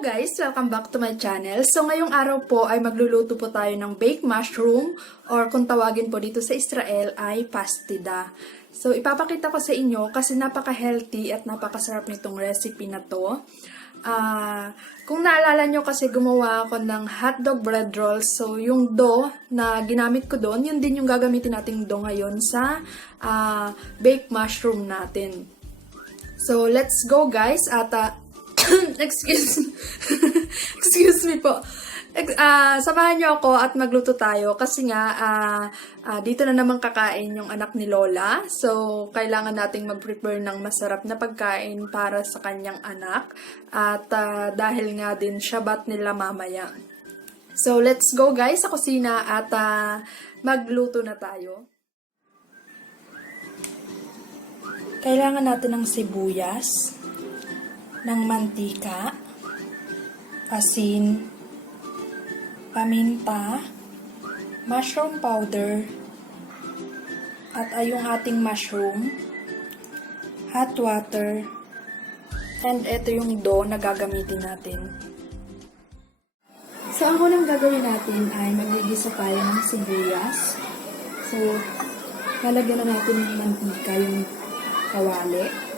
Hello guys! Welcome back to my channel. So ngayong araw po ay magluluto po tayo ng baked mushroom or kung tawagin po dito sa Israel ay Pashtida. So ipapakita ko sa inyo kasi napaka-healthy at napakasarap nitong recipe na to. Kung naalala nyo kasi gumawa ako ng hotdog bread rolls. So yung dough na ginamit ko doon, yun din yung gagamitin nating dough ngayon sa baked mushroom natin. So let's go guys at excuse me po. Samahan niyo ako at magluto tayo kasi nga dito na naman kakain yung anak ni Lola. So, kailangan nating mag-prepare ng masarap na pagkain para sa kanyang anak. At dahil nga din Shabbat nila mamaya. So, let's go guys sa kusina at magluto na tayo. Kailangan natin ng sibuyas, ng mantika, asin, paminta, mushroom powder, at yung ating mushroom, hot water, and ito yung dough na gagamitin natin. So, ang unang gagawin natin ay magigisa tayo ng sibuyas. So, lalagyan na natin ng mantika yung kawali.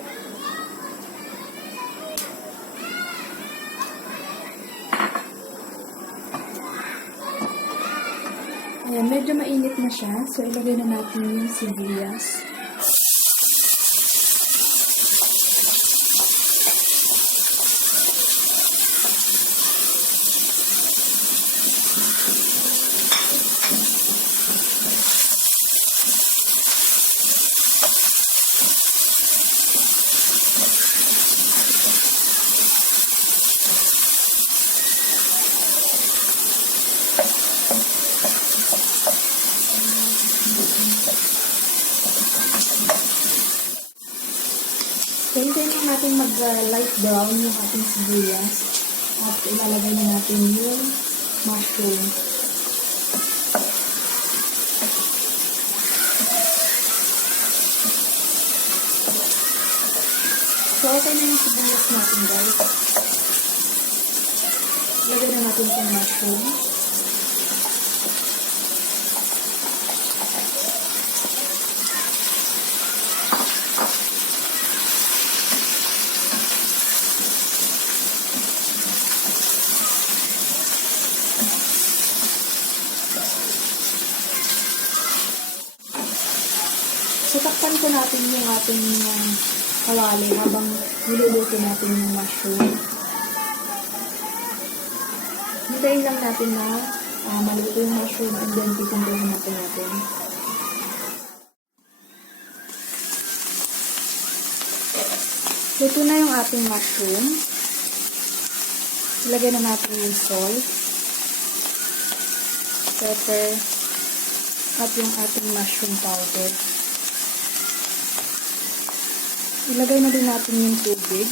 Ayan, medyo mainit na siya. So, ilagay na natin yung sibuyas. Hintayin lang natin mag-light brown yung ating sibuyas at ilalagay na natin yung mushroom. So, okay na yung sibuyas natin guys. Ilagay na natin yung mushroom. So, takpan po natin yung ating kawali habang niluluto natin yung mushroom. Hintayin lang natin na maluto yung mushroom and then titinduhin natin. Luto na yung ating mushroom. Ilagay na natin yung salt, pepper, at yung ating mushroom powder. Ilagay na din natin yung tubig.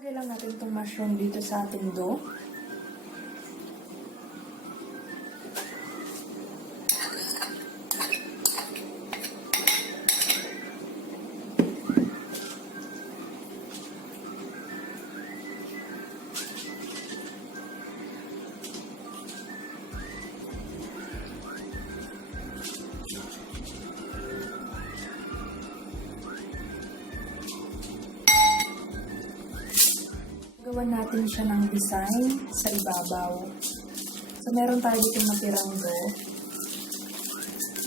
Ilalagay lang natin itong mushroom dito sa ating dough. Gawan natin siya ng design sa ibabaw. So, meron tayo dito natirang dough.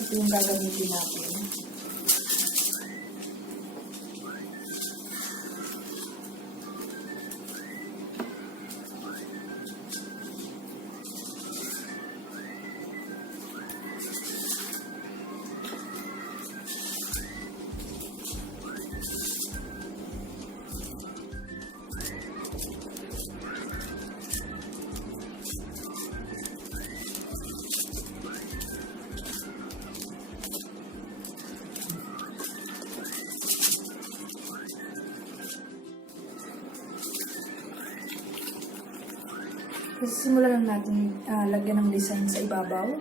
Ito yung gagamitin natin. Kasi simulan lang natin lagyan ng design sa ibabaw.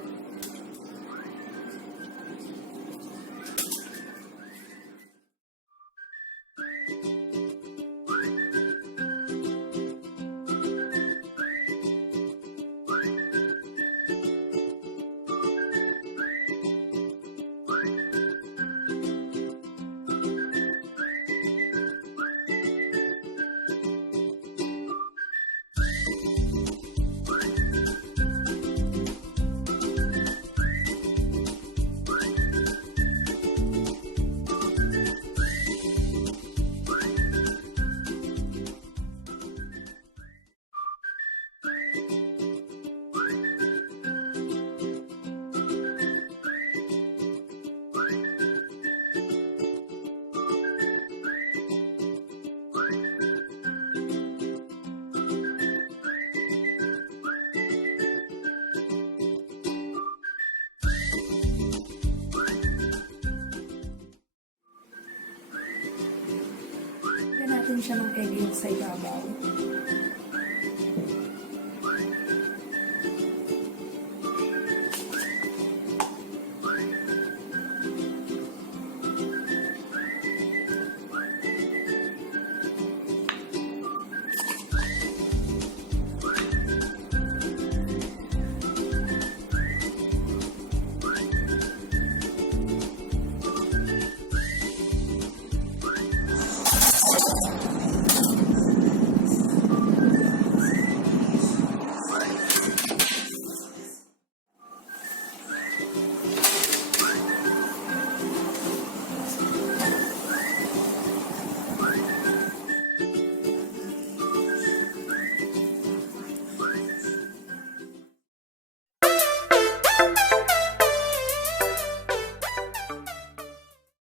Lagyan natin siya ng egg yolk sa ibabaw.